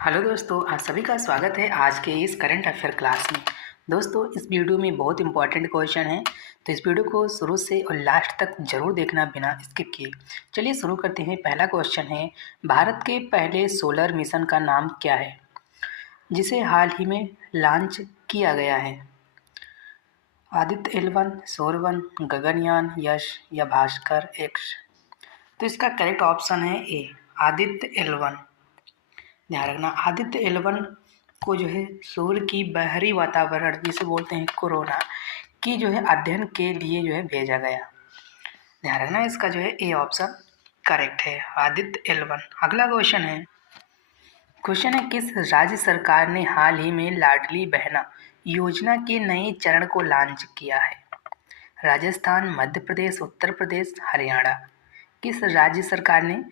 Hello दोस्तों, आप सभी का स्वागत है आज के इस करंट अफेयर क्लास में। दोस्तों, इस वीडियो में बहुत इंपॉर्टेंट क्वेश्चन है, तो इस वीडियो को शुरू से और लास्ट तक जरूर देखना बिना स्किप किए। चलिए शुरू करते हैं। पहला क्वेश्चन है, भारत के पहले सोलर मिशन का नाम क्या है, जिसे हाल ही में लॉन्च किया गया है? आदित्य L1, सौर 1, गगनयान, यश या भास्कर एक्स। तो इसका करेक्ट ऑप्शन है ए, आदित्य L1। ध्यान रखना, आदित्य L1 को जो है सूर्य की बाहरी वातावरण जिसे बोलते हैं कोरोना की जो है अध्ययन के लिए जो है भेजा गया। ध्यान रखना, इसका जो है ए ऑप्शन करेक्ट है, आदित्य L1। अगला क्वेश्चन है, किस राज्य सरकार ने हाल ही में लाडली बहना योजना के नए चरण को लॉन्च किया है? राजस्थान, मध्य प्रदेश, उत्तर प्रदेश, हरियाणा। किस राज्य सरकार ने?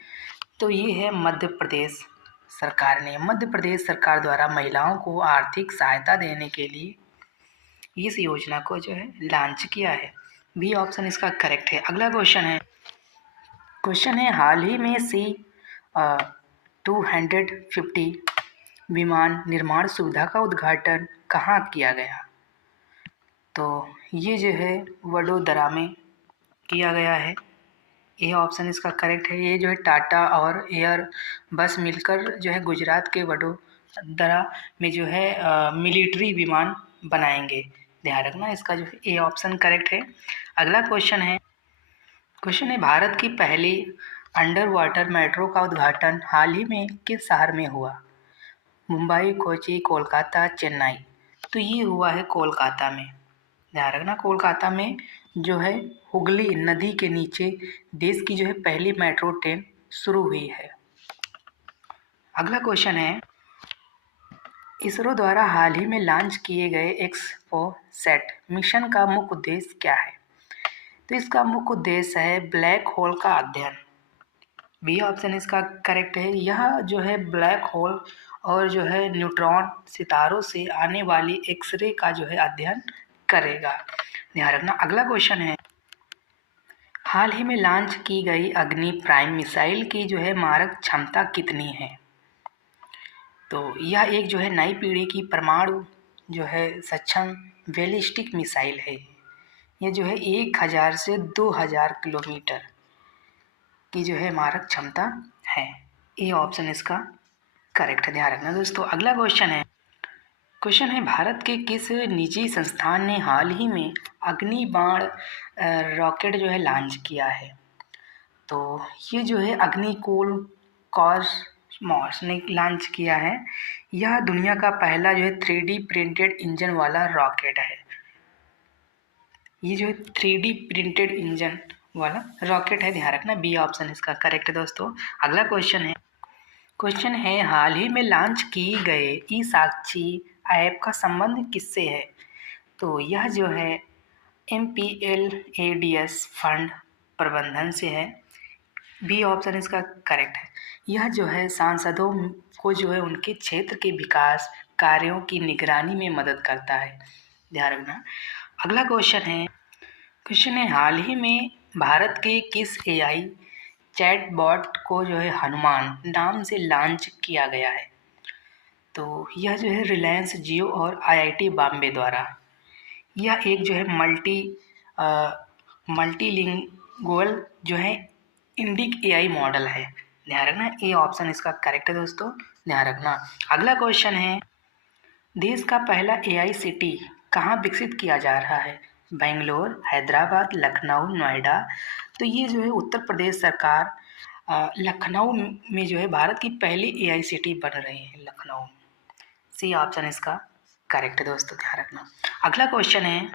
तो ये है मध्य प्रदेश सरकार ने। मध्य प्रदेश सरकार द्वारा महिलाओं को आर्थिक सहायता देने के लिए इस योजना को जो है लॉन्च किया है। बी ऑप्शन इसका करेक्ट है। अगला क्वेश्चन है, हाल ही में C-250 विमान निर्माण सुविधा का उद्घाटन कहाँ किया गया? तो ये जो है वडोदरा में किया गया है। ये ऑप्शन इसका करेक्ट है। ये जो है टाटा और एयर बस मिलकर जो है गुजरात के वडोदरा में जो है मिलिट्री विमान बनाएंगे। ध्यान रखना, इसका जो है ए ऑप्शन करेक्ट है। अगला क्वेश्चन है, भारत की पहली अंडर वाटर मेट्रो का उद्घाटन हाल ही में किस शहर में हुआ? मुंबई, कोची, कोलकाता, चेन्नई। तो ये हुआ है कोलकाता में। ध्यान रखना, कोलकाता में जो है हुगली नदी के नीचे देश की जो है पहली मेट्रो ट्रेन शुरू हुई है। अगला क्वेश्चन है, इसरो द्वारा हाल ही में लॉन्च किए गए एक्सपोसैट मिशन का मुख्य उद्देश्य क्या है? तो इसका मुख्य उद्देश्य है ब्लैक होल का अध्ययन। बी ऑप्शन इसका करेक्ट है। यह जो है ब्लैक होल और जो है न्यूट्रॉन सितारों से आने वाली एक्सरे का जो है अध्ययन करेगा। ध्यान रखना। अगला क्वेश्चन है, हाल ही में लॉन्च की गई अग्नि प्राइम मिसाइल की जो है मारक क्षमता कितनी है? तो यह एक जो है नई पीढ़ी की परमाणु जो है सक्षम बैलिस्टिक मिसाइल है। ये जो है 1000 से 2000 किलोमीटर की जो है मारक क्षमता है। ये ऑप्शन इसका करेक्ट है। ध्यान रखना दोस्तों। अगला क्वेश्चन है, भारत के किस निजी संस्थान ने हाल ही में अग्नि बाण रॉकेट जो है लॉन्च किया है? तो ये जो है अग्निकुल कॉस्मोस ने लॉन्च किया है। यह दुनिया का पहला जो है 3D प्रिंटेड इंजन वाला रॉकेट है। ये जो है 3D प्रिंटेड इंजन वाला रॉकेट है। ध्यान रखना, बी ऑप्शन इसका करेक्ट है दोस्तों। अगला क्वेश्चन है, हाल ही में लॉन्च की गए ई साक्षी ऐप का संबंध किससे है? तो यह जो है MPLADS फंड प्रबंधन से है। बी ऑप्शन इसका करेक्ट है। यह जो है सांसदों को जो है उनके क्षेत्र के विकास कार्यों की निगरानी में मदद करता है। ध्यान रखना। अगला क्वेश्चन है, हाल ही में भारत के किस AI चैटबॉट को जो है हनुमान नाम से लॉन्च किया गया है? तो यह जो है रिलायंस जियो और IIT बॉम्बे द्वारा। यह एक जो है मल्टीलिंगुअल जो है इंडिक AI मॉडल है। ध्यान रखना, ए ऑप्शन इसका करेक्ट है दोस्तों। ध्यान रखना। अगला क्वेश्चन है, देश का पहला AI सिटी कहाँ विकसित किया जा रहा है? बेंगलोर, हैदराबाद, लखनऊ, नोएडा। तो ये जो है उत्तर प्रदेश सरकार लखनऊ में जो है भारत की पहली AI सिटी बन रही है, लखनऊ। सी ऑप्शन इसका करेक्ट है दोस्तों। ध्यान रखना। अगला क्वेश्चन है,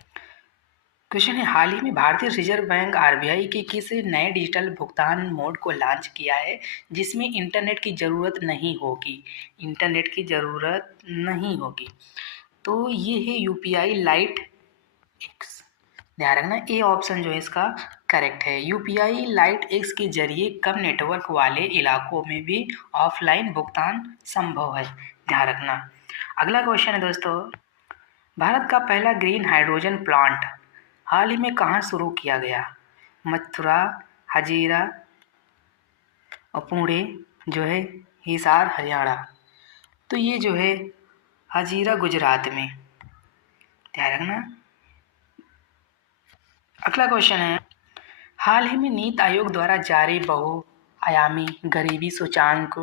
हाल ही में भारतीय रिजर्व बैंक RBI के किस नए डिजिटल भुगतान मोड को लॉन्च किया है जिसमें इंटरनेट की ज़रूरत नहीं होगी? तो ये है UPI लाइट एक्स। ध्यान रखना, ए ऑप्शन जो है इसका करेक्ट है। UPI लाइट एक्स के जरिए कम नेटवर्क वाले इलाकों में भी ऑफलाइन भुगतान संभव है। ध्यान रखना। अगला क्वेश्चन है दोस्तों, भारत का पहला ग्रीन हाइड्रोजन प्लांट हाल ही में कहाँ शुरू किया गया? मथुरा, हजीरा और पुणे जो है हिसार, हरियाणा। तो ये जो है हजीरा गुजरात में, ध्यान रखना। अगला क्वेश्चन है, हाल ही में नीति आयोग द्वारा जारी बहुआयामी गरीबी सूचांक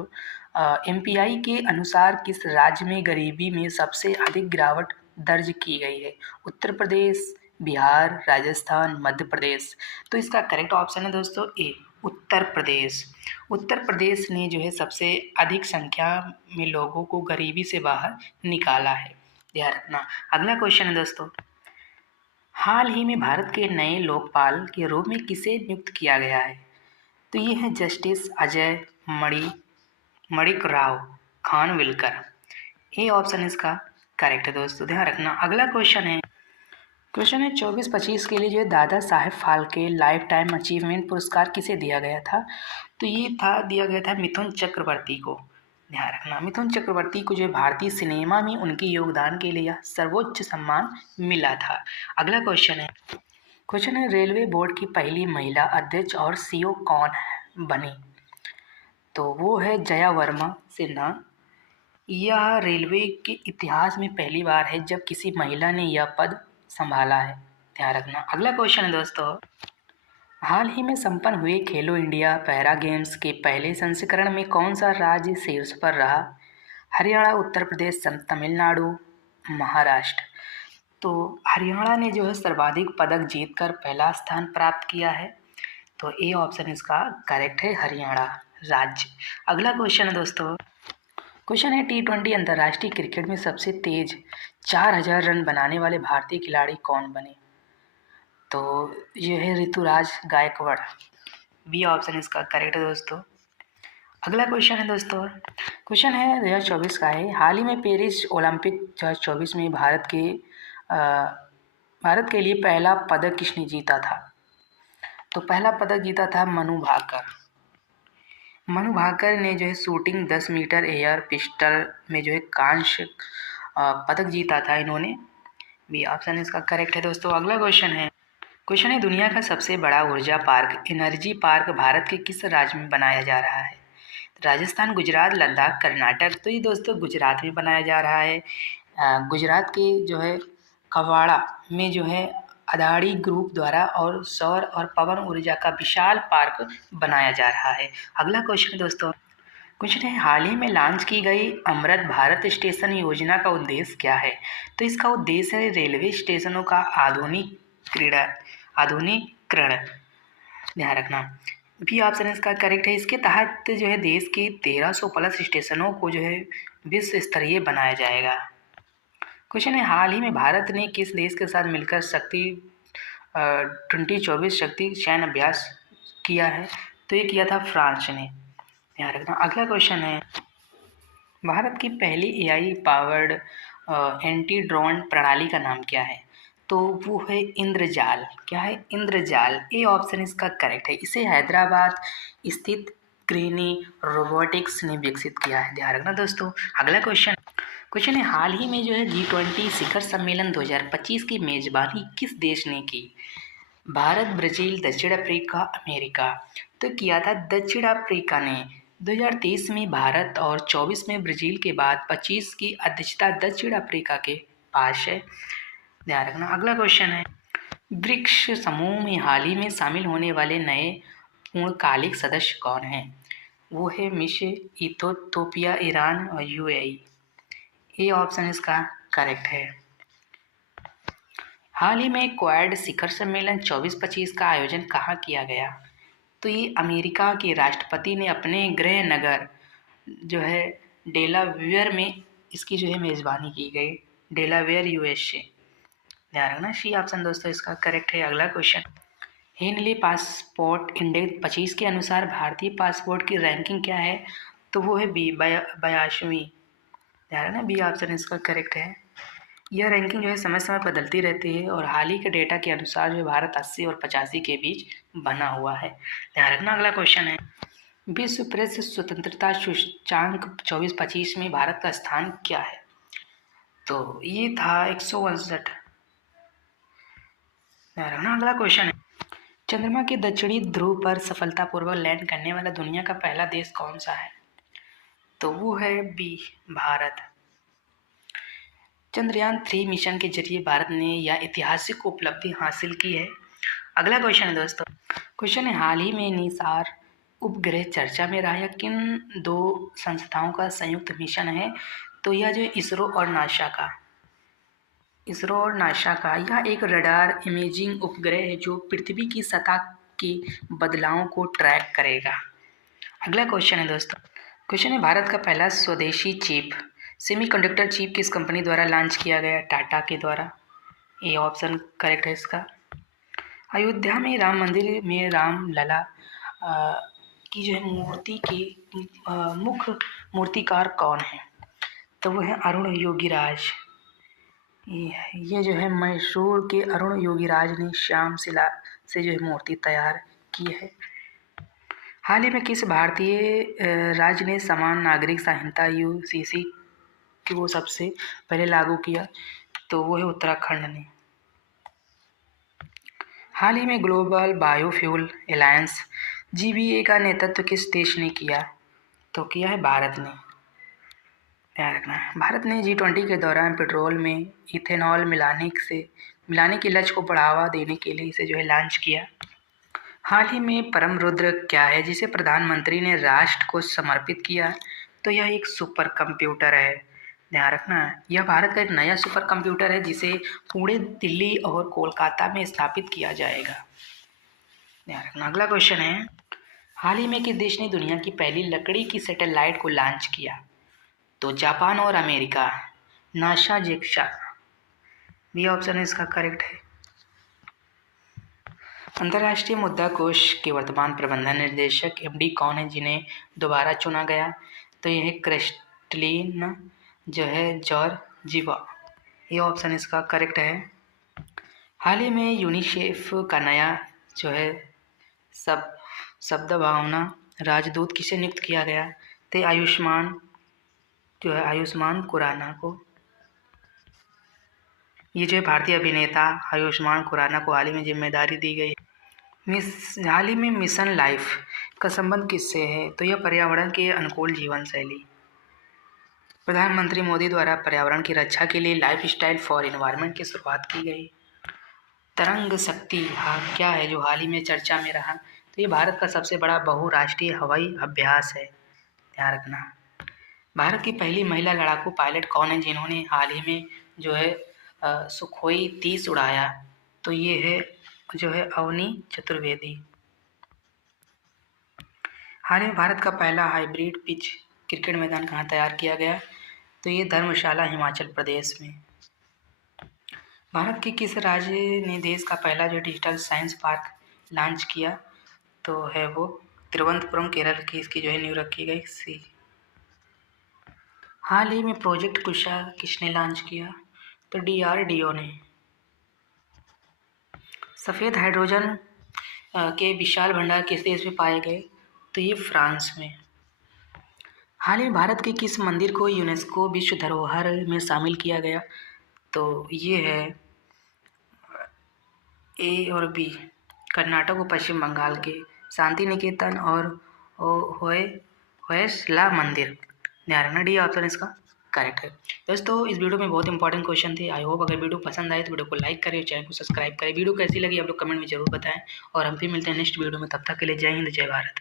एमपीआई के अनुसार किस राज्य में गरीबी में सबसे अधिक गिरावट दर्ज की गई है? उत्तर प्रदेश, बिहार, राजस्थान, मध्य प्रदेश। तो इसका करेक्ट ऑप्शन है दोस्तों ए, उत्तर प्रदेश। उत्तर प्रदेश ने जो है सबसे अधिक संख्या में लोगों को गरीबी से बाहर निकाला है, ध्यान रखना। अगला क्वेश्चन है दोस्तों, हाल ही में भारत के नए लोकपाल के रूप में किसे नियुक्त किया गया है? तो ये है justice Ajay Manik Rao Khanwilkar. A option इसका करेक्ट है दोस्तों, ध्यान रखना। अगला क्वेश्चन है 24-25 के लिए जो है Dada Saheb Phalke life time achievement पुरस्कार किसे दिया गया था? तो ये दिया गया था मिथुन चक्रवर्ती को, ध्यान रखना। मिथुन चक्रवर्ती को जो है भारतीय सिनेमा में उनके योगदान के लिए यह सर्वोच्च सम्मान मिला था। अगला क्वेश्चन है रेलवे बोर्ड की पहली महिला अध्यक्ष और सीईओ कौन बनी? तो वो है जया वर्मा सिन्हा। यह रेलवे के इतिहास में पहली बार है जब किसी महिला ने यह पद संभाला है, ध्यान रखना। अगला क्वेश्चन है दोस्तों, हाल ही में संपन्न हुए खेलो इंडिया पैरा गेम्स के पहले संस्करण में कौन सा राज्य शीर्ष पर रहा? हरियाणा, उत्तर प्रदेश, तमिलनाडु, महाराष्ट्र। तो हरियाणा ने जो है सर्वाधिक पदक जीतकर पहला स्थान प्राप्त किया है, तो ए ऑप्शन इसका करेक्ट है, हरियाणा राज्य। अगला क्वेश्चन है दोस्तों, क्वेश्चन है T20 अंतर्राष्ट्रीय क्रिकेट में सबसे तेज 4000 रन बनाने वाले भारतीय खिलाड़ी कौन बने? तो ये है ऋतुराज गायकवाड़। बी ऑप्शन इसका करेक्ट है दोस्तों। अगला क्वेश्चन है दोस्तों, क्वेश्चन है 2024 का है, हाल ही में पेरिस ओलंपिक 2024 में भारत के लिए पहला पदक किसने जीता था? तो पहला पदक जीता था मनु भाकर ने जो है शूटिंग 10 मीटर एयर पिस्टल में जो है कांस्य पदक जीता था इन्होंने। बी ऑप्शन इसका करेक्ट है दोस्तों। अगला क्वेश्चन है दुनिया का सबसे बड़ा ऊर्जा पार्क एनर्जी पार्क भारत के किस राज्य में बनाया जा रहा है? राजस्थान, गुजरात, लद्दाख, कर्नाटक। तो ये दोस्तों गुजरात में बनाया जा रहा है। गुजरात के जो है कवाड़ा में जो है अदाड़ी ग्रुप द्वारा और सौर और पवन ऊर्जा का विशाल पार्क बनाया जा रहा है। अगला क्वेश्चन दोस्तों, क्वेश्चन है हाल ही में लॉन्च की गई अमृत भारत स्टेशन योजना का उद्देश्य क्या है? तो इसका उद्देश्य है रेलवे स्टेशनों का आधुनिकीकरण, ध्यान रखना। बी ऑप्शन इसका करेक्ट है। इसके तहत जो है देश के 1300 प्लस स्टेशनों को जो है विश्व स्तरीय बनाया जाएगा। क्वेश्चन है हाल ही में भारत ने किस देश के साथ मिलकर शक्ति 2024 शक्ति चयन अभ्यास किया है? तो ये किया था फ्रांस ने, ध्यान रखना। अगला क्वेश्चन है भारत की पहली एआई पावर्ड एंटी ड्रोन प्रणाली का नाम क्या है? तो वो है इंद्रजाल। क्या है? इंद्रजाल। ए ऑप्शन इसका करेक्ट है। इसे हैदराबाद स्थित ग्रीनी रोबोटिक्स ने विकसित किया है, ध्यान रखना दोस्तों। अगला क्वेश्चन है हाल ही में जो है G20 शिखर सम्मेलन 2025 की मेजबानी किस देश ने की? भारत, ब्राज़ील, दक्षिण अफ्रीका, अमेरिका। तो किया था दक्षिण अफ्रीका ने। 2023 में भारत और 24 में ब्राज़ील के बाद 25 की अध्यक्षता दक्षिण अफ्रीका के पास है, ध्यान रखना। अगला क्वेश्चन है ब्रिक्स समूह में हाल ही में शामिल होने वाले नए पूर्णकालिक सदस्य कौन हैं? वो है मिस्र, इथियोपिया, ईरान और यूएई। ए ऑप्शन इसका करेक्ट है। हाल ही में क्वाड शिखर सम्मेलन 24-25 का आयोजन कहाँ किया गया? तो ये अमेरिका के राष्ट्रपति ने अपने गृह नगर जो है डेलावेयर में इसकी जो है मेज़बानी की गई, डेलावेयर यूएसए, ध्यान रखना। सी ऑप्शन दोस्तों इसका करेक्ट है। अगला क्वेश्चन हेनली पासपोर्ट इंडेक्स 25 के अनुसार भारतीय पासपोर्ट की रैंकिंग क्या है? तो वो है 82वीं, ध्यान रखना। बी ऑप्शन इसका करेक्ट है। यह रैंकिंग जो है समय समय बदलती रहती है और हाल ही के डेटा के अनुसार जो भारत 80 और 85 के बीच बना हुआ है, ध्यान रखना। अगला क्वेश्चन है विश्व प्रेस स्वतंत्रता सूचकांक 24-25 में भारत का स्थान क्या है? तो ये था 159, ध्यान रखना। अगला क्वेश्चन है चंद्रमा के दक्षिणी ध्रुव पर सफलतापूर्वक लैंड करने वाला दुनिया का पहला देश कौन सा है? तो वो है बी, भारत। चंद्रयान 3 मिशन के जरिए भारत ने यह ऐतिहासिक उपलब्धि हासिल की है। अगला क्वेश्चन है दोस्तों, क्वेश्चन है हाल ही में निसार उपग्रह चर्चा में रहा है, किन दो संस्थाओं का संयुक्त मिशन है? तो यह जो इसरो और नासा का यह एक रडार इमेजिंग उपग्रह है जो पृथ्वी की सतह के बदलावों को ट्रैक करेगा। अगला क्वेश्चन है दोस्तों, क्वेश्चन है भारत का पहला स्वदेशी चिप सेमीकंडक्टर चिप किस कंपनी द्वारा लॉन्च किया गया? टाटा के द्वारा। ये ऑप्शन करेक्ट है इसका। अयोध्या में राम मंदिर में राम लला की जो है मूर्ति के मुख्य मूर्तिकार कौन है? तो वो है अरुण योगीराज। ये जो है मैसूर के अरुण योगीराज ने श्याम शिला से जो है मूर्ति तैयार की है। हाल ही में किस भारतीय राज्य ने समान नागरिक संहिता यूसीसी की वो सबसे पहले लागू किया? तो वो है उत्तराखंड ने। हाल ही में ग्लोबल बायोफ्यूल अलायंस GBA का नेतृत्व किस देश ने किया? तो किया है भारत ने। ध्यान रखना है, भारत ने G20 के दौरान पेट्रोल में इथेनॉल मिलाने के लक्ष्य को बढ़ावा देने के लिए इसे जो है लॉन्च किया। हाल ही में परम रुद्र क्या है जिसे प्रधानमंत्री ने राष्ट्र को समर्पित किया? तो यह एक सुपर कंप्यूटर है। ध्यान रखना है, यह भारत का एक नया सुपर कंप्यूटर है जिसे पुणे, दिल्ली और कोलकाता में स्थापित किया जाएगा। ध्यान रखना। अगला क्वेश्चन है, हाल ही में किस देश ने दुनिया की पहली लकड़ी की सैटेलाइट को लॉन्च किया? तो जापान और America. NASA JAXA, B option है इसका करेक्ट है। अंतर्राष्ट्रीय मुद्रा कोष के वर्तमान प्रबंधन निर्देशक MD कौन है जिन्हें दोबारा चुना गया? तो यह है क्रिस्टलिन जो है जॉर्जीवा। ये ऑप्शन इसका करेक्ट है। हाल ही में यूनिसेफ का नया जो है शब्द भावना राजदूत किसे नियुक्त किया गया? तो आयुष्मान खुराना को। ये जो है भारतीय अभिनेता आयुष्मान खुराना को हाल ही में जिम्मेदारी दी गई। हाल ही में मिशन लाइफ का संबंध किससे है? तो यह पर्यावरण के अनुकूल जीवन शैली। प्रधानमंत्री मोदी द्वारा पर्यावरण की रक्षा के लिए लाइफ स्टाइल फॉर एनवायरनमेंट की शुरुआत की गई। तरंग शक्ति क्या है जो हाल ही में चर्चा में रहा? तो ये भारत का सबसे बड़ा बहुराष्ट्रीय हवाई अभ्यास है। ध्यान रखना। भारत की पहली महिला लड़ाकू पायलट कौन है जिन्होंने हाल ही में जो है सुखोई 30 उड़ाया? तो ये है जो है अवनी चतुर्वेदी। हाल ही में भारत का पहला हाइब्रिड पिच क्रिकेट मैदान कहाँ तैयार किया गया? तो ये धर्मशाला हिमाचल प्रदेश में। भारत के किस राज्य ने देश का पहला जो डिजिटल साइंस पार्क लॉन्च किया? तो है वो तिरुवनंतपुरम केरल की इसकी जो है नींव रखी गई सी। हाल ही में प्रोजेक्ट कुशा किसने लॉन्च किया? तो DRDO ने। सफ़ेद हाइड्रोजन के विशाल भंडार किस देश में पाए गए? तो ये फ्रांस में। हाल ही में भारत के किस मंदिर को यूनेस्को विश्व धरोहर में शामिल किया गया? तो ये है A और B, कर्नाटक और पश्चिम बंगाल के शांति निकेतन और होयसला मंदिर। ध्यान रखना, D ऑप्शन इसका करेक्ट है। दोस्तों इस वीडियो में बहुत इंपॉर्टेंट क्वेश्चन थे। आई होप अगर वीडियो पसंद आए तो वीडियो को लाइक करें और चैनल को सब्सक्राइब करें। वीडियो कैसी लगी आप लोग कमेंट में जरूर बताएं और हम फिर मिलते हैं नेक्स्ट वीडियो में। तब तक के लिए जय हिंद, जय भारत।